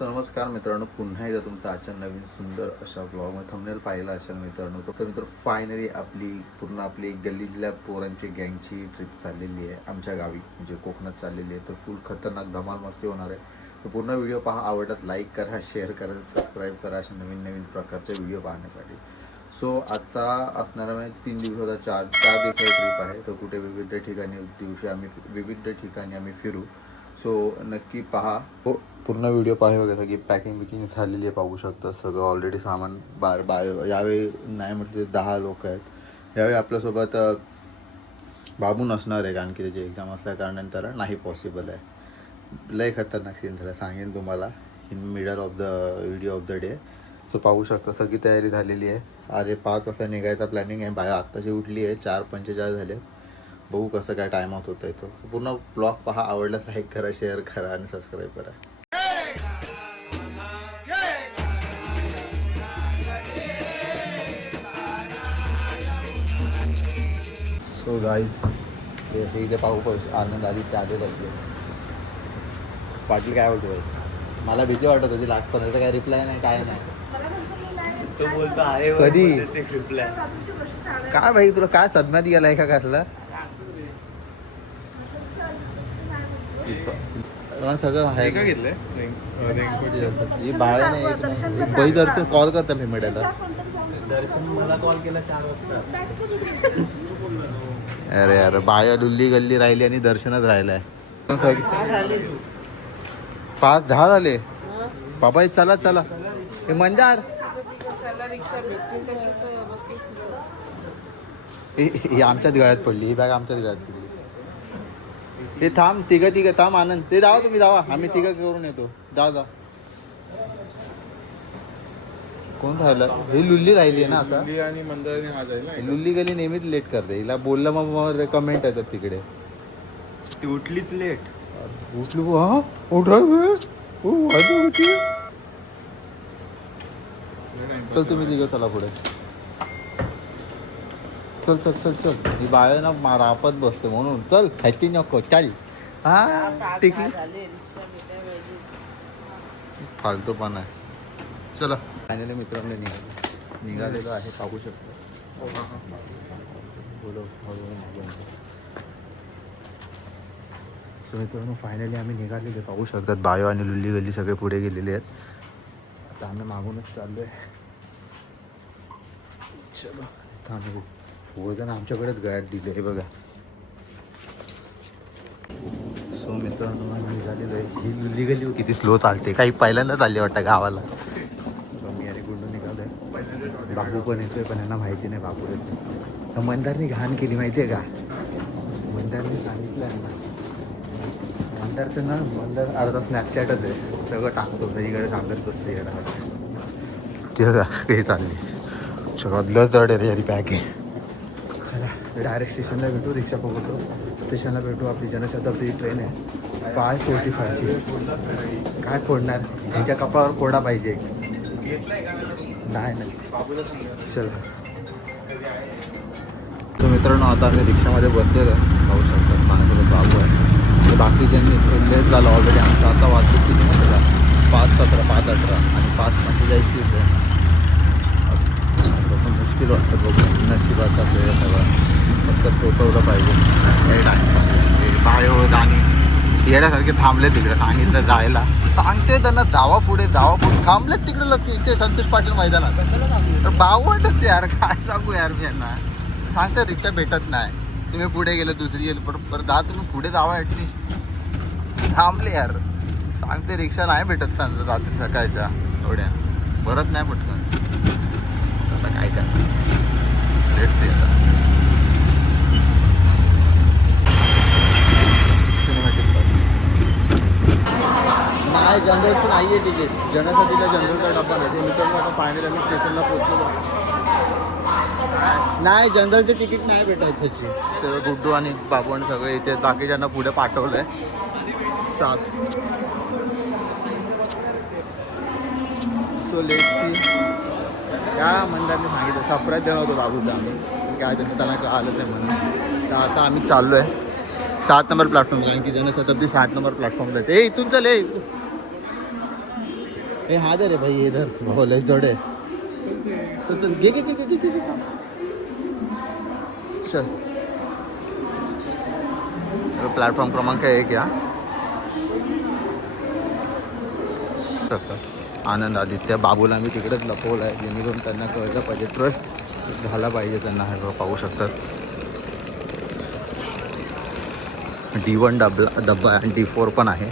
नमस्कार मित्रांनो, पुन्हा एकदा तुमचं आजच्या नवीन सुंदर अशा ब्लॉगमध्ये थंबनेल पाहिला असेल मित्रांनो. तर मित्र फायनली आपली गल्लीतल्या पोरांची गँगची ट्रिप चाललेली आहे आमच्या गावी, म्हणजे कोकणात चाललेली आहे. तर फुल खतरनाक धमाल मस्ती होणार आहे. तर पूर्ण व्हिडिओ पहा. आवडल्यास लाईक करा, शेअर करा, सबस्क्राईब करा अशा नवीन नवीन प्रकारचे व्हिडिओ पाहण्यासाठी. सो आता असणारा म्हणजे 3 दिवसाचा चार दिवसाची ट्रिप आहे. तर कुठे विविध ठिकाणी आम्ही फिरू. सो नक्की पहा. हो, पूर्ण व्हिडिओ पाहे बघा. की पॅकिंग झालेली आहे, पाहू शकता. सगळं ऑलरेडी सामान यावेळी नाही म्हटलं 10 लोक आहेत. यावेळी आपल्यासोबत बाबू नसणार आहे, कारण की त्याची एक्झाम असल्या कारणाने त्याला नाही पॉसिबल आहे. लय खतरनाक सीन झाला, सांगेन तुम्हाला in middle of the video off the day. So पाहू शकता सगळी तयारी झालेली आहे. अरे 5 वाजता निघायचा प्लॅनिंग आहे. बाहेर आत्ताची उठली आहे, 4:45 झाले. बघू कसं काय टाईम आउट होतं आहे. तो पूर्ण ब्लॉग पहा. आवडल्यास लाईक करा, शेअर करा आणि सबस्क्राईब करा. सो गाईज इथे पाहू आनंद आधी त्यादे बसले. पाटील काय बोलतो? मला भीती वाटत होती लास्ट पण काय रिप्लाय नाही, काय नाही. तो बोलतो आहे कधी रिप्लाय काय भाई, तुला काय सदम्यात गेलाय का घातलं? सगळं आहे का घेतलंय बाहेर नाही. बाई दर्शन कॉल करता फेमेड्याला. दर्शन मला कॉल केला 4 वाजता. अरे यार, बाया लुल्ली गल्ली राहिली आणि दर्शनच राहिलाय. 5:10 झाले. बाबा चला चला. हे मंदार ही आमच्याच गळ्यात पडली. ही बॅग आमच्याच गळ्यात पडली. ते थांब, तिघं थांब. आनंद ते जावा, तुम्ही जावा, आम्ही तिघं करून येतो. जा. कोण राहिलं? ही लुल्ली राहिली आहे ना आता. आणि मंदारने हा जाईल. लुल्ली गली नेहमीच लेट करते. हिला बोललं मग कमेंट येतात तिकडे. ती उठलीच लेट. उठली हा उठाय. चल तुम्ही तिघं चला पुढे. चल. ही बाय ना रापत बसते म्हणून. चल खायची नको. चाल. हा टिकली फालतू पण आहे. चला फायनली मित्रांनो निघालेलो आहे, पाहू शकतो. बोलो मित्रांनो फायनली आम्ही निघालेले, पाहू शकतात. बायो आणि लुल्ली गल्ली सगळे पुढे गेलेले आहेत. आता आम्ही मागूनच चाललो आहे. चलो थांबू. जण आमच्याकडेच गळ्यात दिले हे बघा. सो मित्रांनो आम्ही निघालेलो आहे. ही लुल्ली गल्ली किती स्लो चालते. काही पहिल्यांदा चालली वाटतं गावाला. मी आणि गुंडू निघालो आहे. बाबू पण येतोय, पण यांना माहिती नाही बाबू येतो. तर मंदारनी घाण केली माहिती आहे का? मंदारने सांगितलं आहे ना. मंदारचं ना, मंदार अर्धा स्नॅपचॅटच आहे. सगळं टाकतो सगळीकडे, सांगत करतो सगळीकडे. ते बघा काही चालली. सगळं चढ रे यारी बॅग आहे. चला डायरेक्ट स्टेशनला भेटू. रिक्षा पकडतो, स्टेशनला भेटू. आपली जनशताब्दी ट्रेन आहे 5:45. काय फोडणार? ह्याच्या कपाळावर फोडा पाहिजे. नाही चला. तर मित्रांनो आता आम्ही रिक्षामध्ये बसलेलो आहे, पाहू शकतात. माझ्यासोबत बाबू आहे. बाकीच्यांनी लेट झालं ऑलरेडी. आमचं आता वाजतो किती माहिती का? 5:17, 5:18 आणि 5:45 आहे. तसं मुश्किल वाटतं बघू. नशिबात आपल्याला सगळं फक्त पोचवलं पाहिजे. बायो आणि येण्यासारखे थांबले तिकडे. सांगितलं जायला, सांगते त्यांना जावा पुढे थांबले तिकडे. लक्ष इथे संतोष पाटील मैदानात. तर भाऊ वाटत यार, काय सांगू यार मी यांना. सांगते रिक्षा भेटत नाही, तुम्ही पुढे गेलं दुसरी गेली. बरं दहा तुम्ही पुढे जावा ॲटलिस्ट. थांबले यार. सांगते रिक्षा नाही भेटत रात्री सकाळच्या एवढ्या भरत नाही पटकन. आता काय करणार, लेट सी. आता नाही जनरलचं नाही आहे तिकीट. जनरलसाठीला जनरलचा डब्बा नाही. ते मित्रांनो आता फायनली आम्ही स्टेशनला पोहोचलो. नाही जनरलचं तिकीट नाही भेटत त्याची. सगळं गुड्डू आणि बाबू आणि सगळे इथे. बाकीच्यांना पुढे पाठवलं आहे 7. So let see. काय मंदारने सांगितलं सरप्राईज देणार होतो बाबूचा आम्ही. काय त्यांना आलंच आहे म्हणून. तर आता आम्ही चाललो आहे 7 नंबर प्लॅटफॉर्म. कारण की जनशताब्दी 7 नंबर प्लॅटफॉर्मला येते. इथून चल. ए हा दे रे भाई इधर हो लय जड आहे चल चल घे घे घे घे घे चल प्लॅटफॉर्म क्रमांक 1 या आनंद आदित्य बाबूला मी तिकडेच लपवलं आहे जेणेकरून त्यांना कळलं पाहिजे ट्रस्ट झाला पाहिजे त्यांना हे पाहू शकतात D1 डब्बा आणि D4 पण आहे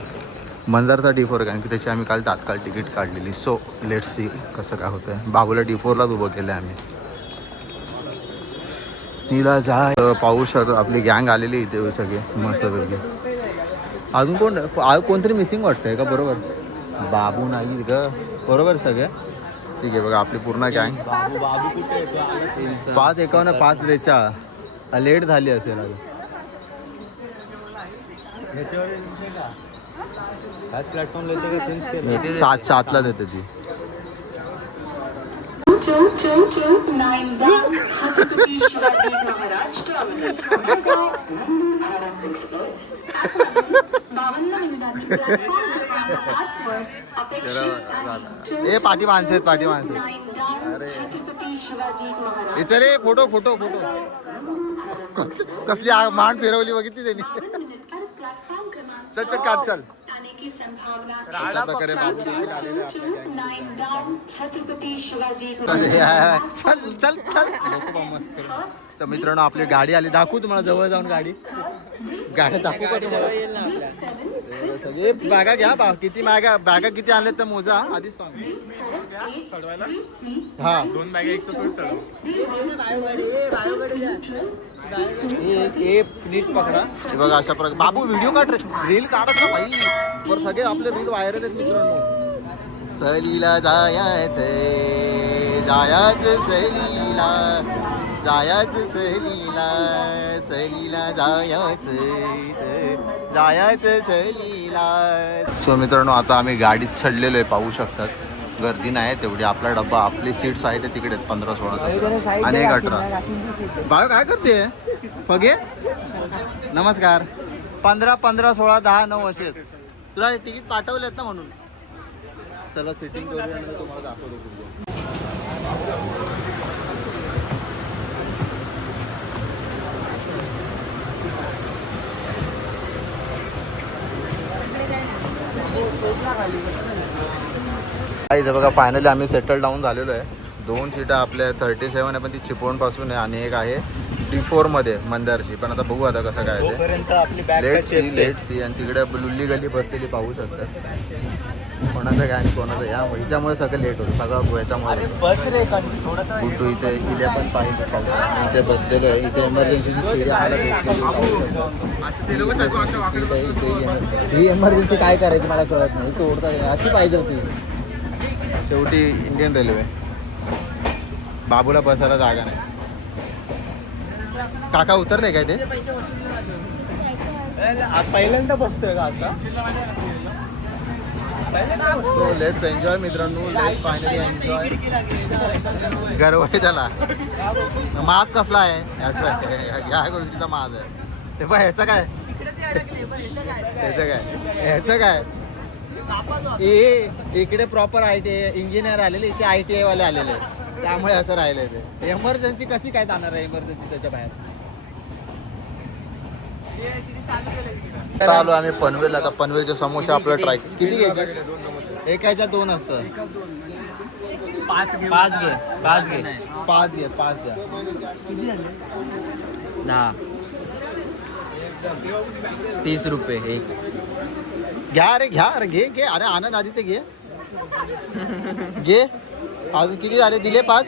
मंदारचा D4 कारण की त्याची आम्ही काल तात्काळ तिकीट काढलेली सो लेट्स सी कसं काय होतं आहे बाबूला D4लाच उभं केलं आहे आम्ही तिला जा पाहू शकतो आपली गँग आलेली इथे सगळे मस्तपैकी अजून कोणतरी मिसिंग वाटतंय का बरोबर बाबू नाही ग बरोबर सगळे ठीक आहे बघा आपली पूर्ण गँग 5:51 5:43 लेट झाली असेल आज प्लॅटफॉर्मला येते का चेंज केलं 7:07 देते ती 2229 down Chhatrapati Shivaji Maharaj Terminus. Bharat Express. 52 मिनिटांनी प्लॅटफॉर्म क्रमांक 5 वर अपेक्षित ए पाठी माणसं आहेत पाठी माणसं छत्रपती शिवाजी महाराज हे चल फोटो फोटो फोटो कसली मान फिरवली बघितली त्यांनी प्लॅटफॉर्म क्रमांक चल चल काट चल आने की संभावना अशा प्रकारे बाबू 2229 down छत्रपती शिवाजी चल चल चल तर मित्रांनो आपली गाडी आली दाखवू तुम्हाला जवळ जाऊन गाडी दाखवू का तुम्हाला सगळे बॅगा घ्या किती बॅगा किती आणल्यात तर मोजा आधीच सांग हा 2 बॅग 100 फूट चढव नीट पकडा हे बघा अशा प्रकारे बाबू व्हिडिओ काढ रील काढत ना भाई वर सगळे आपले रील व्हायरल आहेत मित्रांनो सहलीला जायचं सहलीला सहलीला जायचं सहलीला सो मित्रांनो आता आम्ही गाडीत चढलेलो आहे पाहू शकतात गर्दी नाही तेवढी आपला डब्बा आपली सीट्स आहे ते तिकडे 15-16 आणि 18 बाळ काय करते बघे नमस्कार 15, 16, 10, 9 असे तुला तिकीट पाठवलेत ना म्हणून चला सेटिंग करूया आणि तुम्हाला दाखवतो बघा फायनली आम्ही सेटल डाऊन झालेलो आहे 2 सीटा आपल्या 37 आहे पण ती चिपळूणपासून आहे आणि एक आहे D4 मध्ये मंदारची पण आता बघू आता कसं काय ते लेट सी आणि तिकडे लुल्ली गल्ली बसलेली पाहू शकतात कोणाचं काय आणि कोणाचं ह्याच्यामुळे सगळं लेट होतं सगळं ह्याच्यामुळे कुठू इथे इले पण पाहिजे इथे बसलेलो आहे इथे इमर्जन्सीची सीडी आम्हाला भेटलेली ही इमर्जन्सी काय करायची मला कळत नाही तो ओढता अशी पाहिजे होती शेवटी इंडियन रेल्वे बाबूला बसायला जागा नाही काका उतरले काय ते पहिल्यांदा बसतोय का आता सो लेट्स एन्जॉय मित्रांनो लेट्स फायनली एन्जॉय गर्व आहे त्याला माज कसला आहे ह्या गोष्टीचा माज आहे ते बघ ह्याचं काय ह्याचं काय इकडे प्रॉपर ITI इंजिनियर आलेले इथे ITI वाले आलेले त्यामुळे असं राहिलंय ते एमर्जन्सी कशी काय जाणार आहे एमर्जन्सी त्याच्या बाहेर आलो आम्ही पनवेल आता पनवेलचे समोसे आपलं ट्राय किती घ्यायचे एकाच्या 2 असतं 5 घे 5 घ्या 30 रुपये एक घ्या रे घे अरे आनंद आधी ते घे अजून किती झाले दिले 5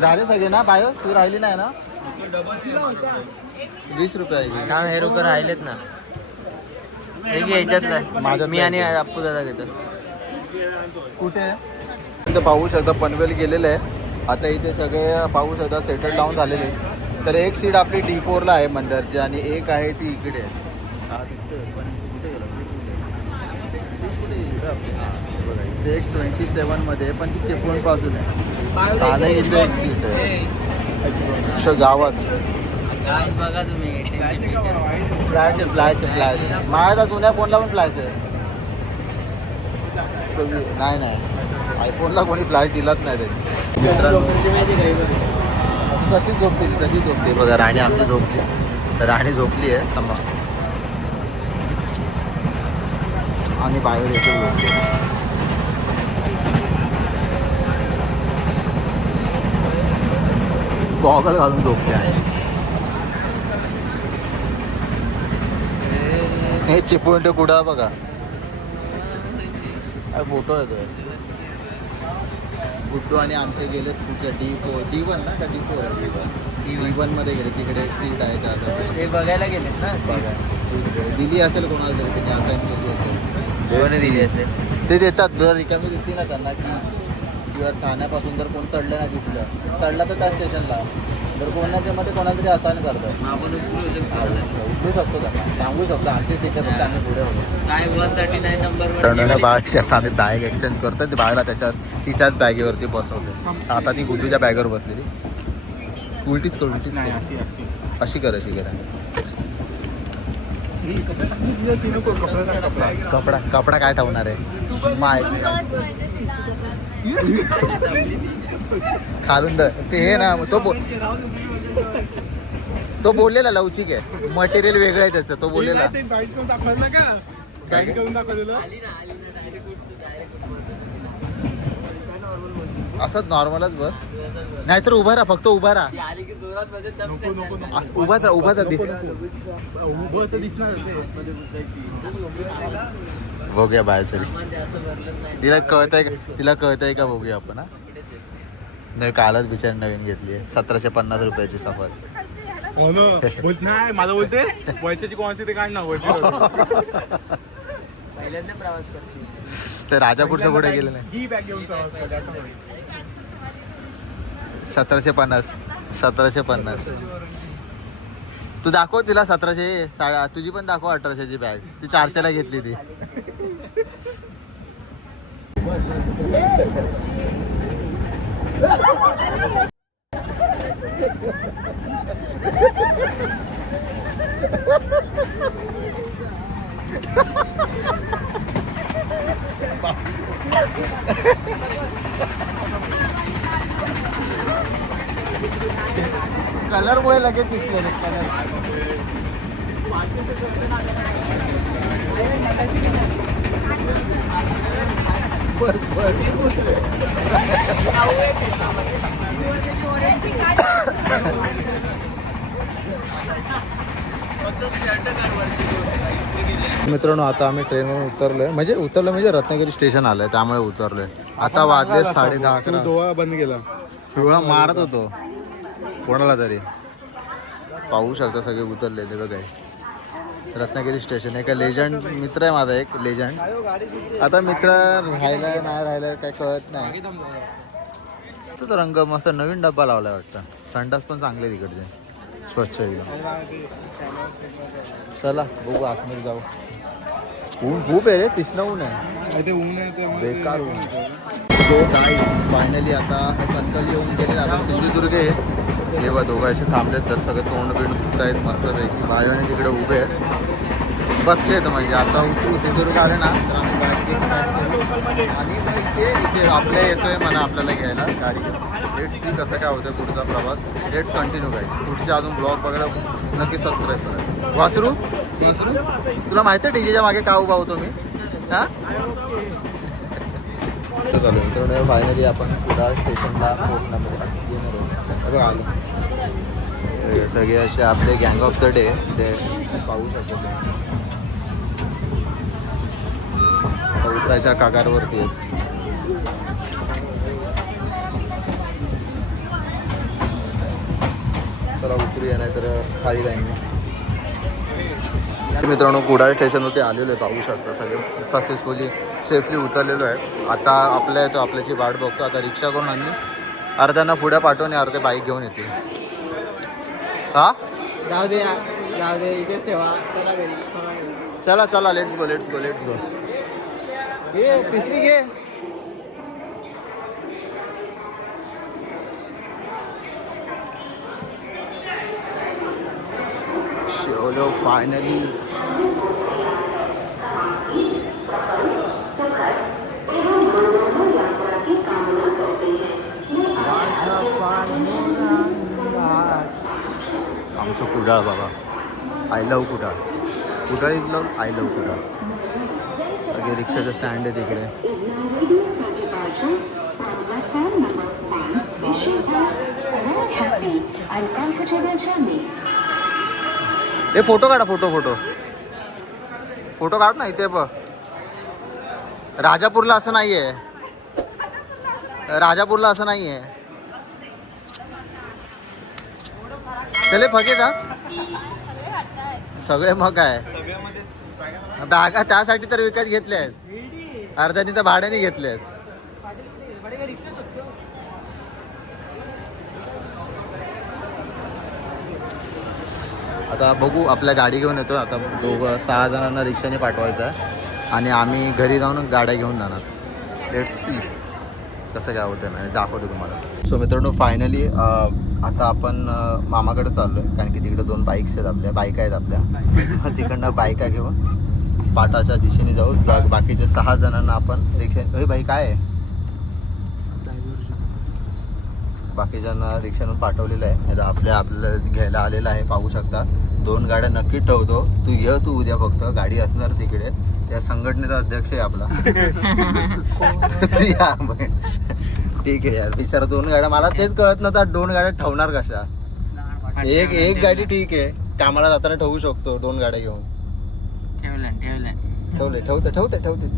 झाले सगळे ना बायो तू राहिली नाही ना 20 रुपये आहे काम हे रुपये राहिलेत ना हे घे ह्याच्यातलं मी आणि अप्पू दादा घेतो कुठे इथे पाहू शकता पनवेल गेलेलं आहे आता इथे सगळे पाहू शकता सेटल डाऊन झालेले तर एक सीट आपली D4ला आहे मंदारची आणि एक आहे ती इकडे इथे एक 27 मध्ये पण ती चिपळूण पासून आहे इथे एक सीट आहे गावात बघा तुम्ही फ्लॅश आहे माझ्या जुन्या फोनला पण फ्लॅश आहे सगळी नाही आयफोनला कोणी फ्लॅश दिलाच नाही त्यांनी मित्रांनो तशीच झोपते बघा राणी आमची झोपली राणी झोपली आहे थांबा आणि बाहेर येतो झोपली गॉगल घालून झोपते आहे हे चिपळूण ते कुठं बघा फोटो येतोय गुड्डू आणि आमचे गेले तुमच्या D1 ना का D4 D1 मध्ये गेले तिकडे एक सीट आहे त्या ते बघायला गेले ना बघा सीट दिली असेल कोणाला तरी त्यांनी असाईन केली कोणी दिली असेल असेल ते देतात जर रिकामी दिसली ना त्यांना की किंवा ठाण्यापासून जर कोण चढलं नाही दिसलं चढला तर त्या स्टेशनला जर कोणाच्या मध्ये कोणाला तरी असाईन करतात आपण उठू शकतो त्यांना सांगू शकतो आमची सीट फक्त आम्ही पुढे होतो काय 139 नंबर बागशी आता आम्ही बॅग एक्सचेंज करतो ती बागला तिच्याच बॅगेवरती बसवतो आता ती गुड्डूच्या बॅगवर बसलेली उलटीच कर अशी कर कपडा काय ठेवणार आहे खालून ते हे ना तो बोललेला लवचिक आहे मटेरियल वेगळं आहे त्याचं तो बोललेला असंच नॉर्मलच बस नाहीतर उभा राहा फक्त उभा राहा उभा बघूया बाहेर सरी तिला कळतंय का बघूया आपण हा नाही कालच बिचारी नवीन घेतली आहे 1750 रुपयाची सफर नाही माझं बोलते पैशाची कोणाची ते काढ ना पहिल्यांदा प्रवास करते ते राजापूरच्या पुढे गेले नाही ही बॅग घेऊन प्रवास करते 1750 तू दाखव तिला 1700 तुझी पण दाखव 1800ची बॅग ती 400ला घेतली ती कलर मुळे लगेच दिसले कलर मित्रांनो आता आम्ही ट्रेनवरून उतरलोय म्हणजे रत्नागिरी स्टेशन आलंय त्यामुळे उतरलोय आता वाजले 10:30-11 डोळा बंद केला पिवळा मारत होतो कोणाला तरी पाहू शकता सगळे उतरले ते बघा रत्नागिरी स्टेशन एक लेजंड मित्र आहे माझा एक लेजंड आता मित्र राहायला नाही राहायला काय कळत नाही तो रंग मस्त नवीन डब्बा लावलाय वाटतं संडास पण चांगले तिकडचे स्वच्छ एकदम चला बघू आतमध्ये जाऊ ऊन खूप आहे रे तिसनं ऊन आहे ते ऊन आहे बेकार ऊन सो गाईस फायनली आता कणकवली येऊन गेले आता सिंधुदुर्ग आहे तेव्हा दोघं असे थांबलेत तर सगळं तोंड बिंड दुखत आहेत मस्तपैकी बाजूने तिकडे उभे आहेत बसले आहेत म्हणजे आता सिंधुदुर्ग आले ना तर आम्ही बॅग करू आणि मग इथे आपल्या येतोय म्हणा आपल्याला घ्यायला गाडी लेट सी कसं काय होतं पुढचा प्रवास लेट कंटिन्यू करायचं पुढचे अजून ब्लॉग बघायला नक्की सबस्क्राईब करा वासरू तुला माहिती आहे डीजेच्या मागे का उभा होतो मी हां चालू मित्रांनो फायनली आपण कुडाळ स्टेशनला पोहोचण्यामध्ये आलो सगळे असे आपले गँग ऑफ द डे ते पाहू शकतो उतरायच्या कागारवरती आहेत चला उतरूया नाही तर खाली जाईन मित्रांनो कुडाळ स्टेशनवरती आलेलो आहे पाहू शकता सगळे सक्सेसफुली सेफली उतरलेलो आहे आता आपल्या येतो आपल्याची वाट बघतो आता रिक्षा करून आणि अर्ध्यांना पुढे पाठवून अर्धे बाईक घेऊन येते हा जाऊ दे इथेच ठेवा चला लेट्स गो ये पिशवी घे बोलो फायनली आमचं कुडाळ बाबा. I love Kudal. Kudal is love, I love Kudal. अगे रिक्षाचं स्टँड आहे तिकडे. हे फोटो काढा, फोटो काढ ना इथे. बघ राजापूरला असं नाहीये, राजापूरला असं नाहीये. चले फगे जा सगळे. मग काय बॅगा त्यासाठी तर विकत घेतले आहेत, अर्ध्यानी तर भाड्याने घेतले आहेत. आता बघू, आपल्या गाडी घेऊन येतो. आता 6 जणांना रिक्षाने पाठवायचं आहे आणि आम्ही घरी जाऊन गाड्या घेऊन जाणार. लेट्स सी कसं काय होतं ना, दाखवतो तुम्हाला. सो मित्रांनो फायनली आता आपण मामाकडे चाललो आहे, कारण की तिकडे 2 बाईक्स आहेत, आपल्या बायका आहेत आपल्या. तिकडनं बायका घेऊन पाटाच्या दिशेने जाऊ. बाकीचे 6 जणांना आपण रिक्षा. हे बाई काय आहे, बाकीच्यांना रिक्षानं पाठवलेलं आहे. आता आपल्याला घ्यायला आलेलं आहे, पाहू शकता. 2 गाड्या नक्की ठेवतो. तू उद्या फक्त गाडी असणार तिकडे. या संघटनेचा अध्यक्ष आहे आपला. ठीक आहे यार, बिचारा 2 गाड्या. मला तेच कळत नव्हतं 2 गाड्या ठेवणार कशा. एक गाडी ठीक आहे, कामाला जाताना ठेवू शकतो. 2 गाड्या घेऊन ठेवते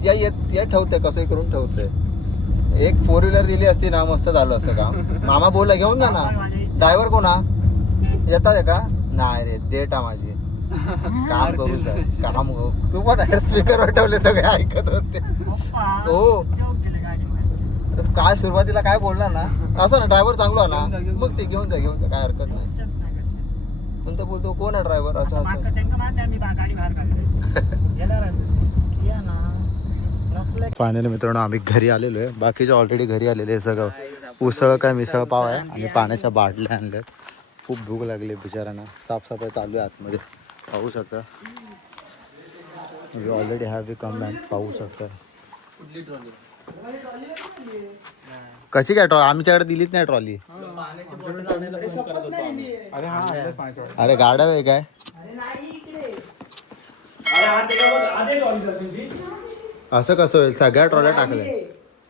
या ठेवते, कसंही करून ठेवते. एक 4 व्हीलर दिली असती ना, मस्त झालं असतं काम. मामा बोलला घेऊन जा ना. ड्रायव्हर कोणा येतात का? नाही रे, डेटा माझी काम करू काम. तू पण स्पीकरवर ठेवले, सगळे ऐकत होते. हो काय सुरुवातीला काय बोलला ना, असं ना ड्रायव्हर चांगला ना, मग ते घेऊन जा काय हरकत नाही. पण तो बोलतो कोण आहे ड्रायव्हर. अच्छा फायनली मित्रांनो आम्ही घरी आलेलो आहे. बाकीचे ऑलरेडी घरी आलेले आहे. सगळं उसळ काय मिसळ पाव आहे आणि पाण्याच्या बाटल्या आणल्यात. खूप भूक लागली बिचारांना. साफसफाई चालू आहे आतमध्ये, पाहू शकता. We already have come back, पाहू शकता. कशी काय ट्रॉली आमच्याकडे दिलीच नाही ट्रॉली. अरे गाड्या आहे काय. असं कसं होईल, सगळ्या ट्रॉल्या टाकल्या.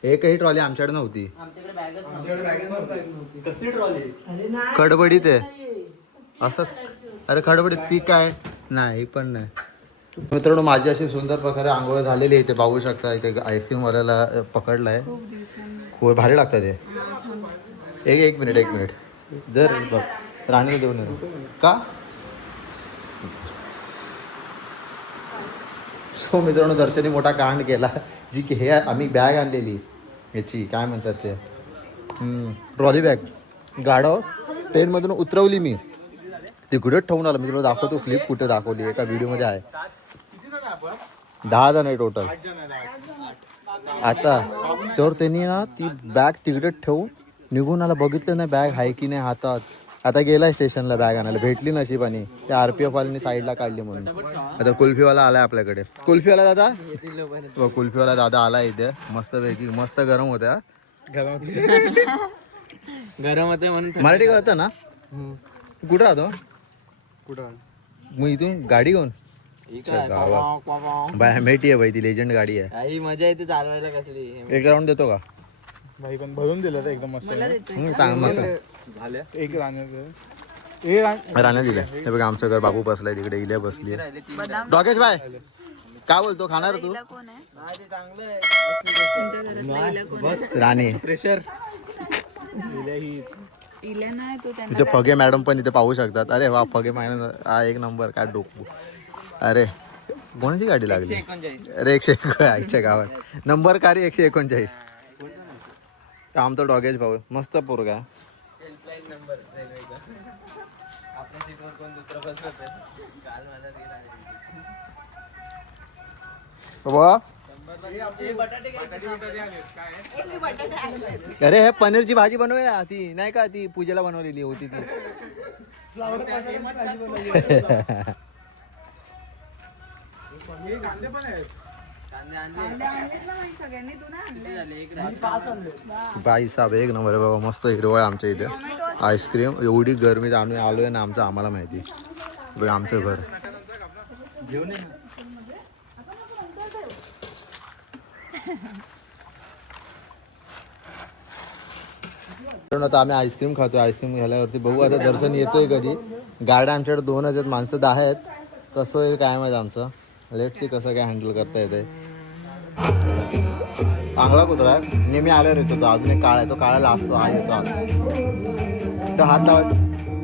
एकही ट्रॉली आमच्याकडे नव्हती. खडबडीत आहे असं. अरे खडबडीत ती काय नाही पण नाही. मित्रांनो माझी अशी सुंदर प्रकारे आंघोळ झालेली आहे. इथे पाहू शकता. इथे आईस्क्रीम वाल्याला पकडलं आहे. खूप भारी लागतं ते. एक मिनिट जर बघ राणीला देऊन येतो का. सो मित्रांनो दर्शनी मोठा कांड केला. जी की हे आम्ही बॅग आणलेली याची काय म्हणतात ते ट्रॉली बॅग गाडव ट्रेनमधून उतरवली मी. तिकडेच ठेवून आलं. मी तुला दाखवतो क्लिप कुठे दाखवली, एका व्हिडिओमध्ये आहे. 10 जण आहे टोटल. आता तर त्यांनी ना ती बॅग तिकडेच ठेवून निघून आला. बघितलं नाही बॅग आहे की नाही हातात. आता गेला स्टेशनला बॅग आणायला, भेटली नशिबाने. त्या RPF वाल्यांनी साईडला काढली म्हणून. आता कुल्फीवाला आलाय आपल्याकडे. कुल्फीवाला दादा, कुल्फीवाला दादा आला इथे. मस्त पैकी मस्त गरम होत्या. गरम होते म्हणून. मराठी कळतं ना. कुठं राहतो मग इथून गाडी घेऊन बाय मेटी आहे भाई. ती लेजंड गाडी आहे. काही मजा येते चालवायला. कसली एक राऊंड देतो का भाई. पण भरून दिलं तर एकदम मस्त झाल्या. एक राण्या दिल्या. हे बघा आमचं घर. बाबू बसलाय तिकडे, इल्या बसली. डॉगेश भाई काय बोलतो, खाणार तू. राणे प्रेशर इथे फगे मॅडम पण इथे पाहू शकतात. अरे वा फगे मॅडम हा एक नंबर. काय डोकू. अरे कोणाची गाडी लागली. अरे 101 आईच्या गावात नंबर कारी 139. आमचा डॉगेश भाऊ मस्त पोरगा. अरे हे पनीरची भाजी बनवूया. ती नाही का ती पूजेला बनवलेली होती ती. हे कांदे पण आहेत. बाई साहेब एक नंबर आहे बाबा, मस्त हिरवळ आमच्या इथे. आईस्क्रीम एवढी गरमीत आम्ही आलोय ना, आमचं आम्हाला माहिती बघ आमचं घर. घेऊन ये ना. आता आम्ही आईस्क्रीम खातो. आईस्क्रीम घ्यायल्यावरती बघू आता दर्शन येतोय कधी. गाड्या आमच्याकडे 2च आहेत, माणसं 10 आहेत. कसं होईल काय माहिती आमचं. लेट्स सी कसं काय हँडल करता येते. चांगला कुत्रा नेहमी आल्यावर येतो तो. अजून एक काळा आहे, तो काळाला असतो. हा येतो तो हात लावायचा.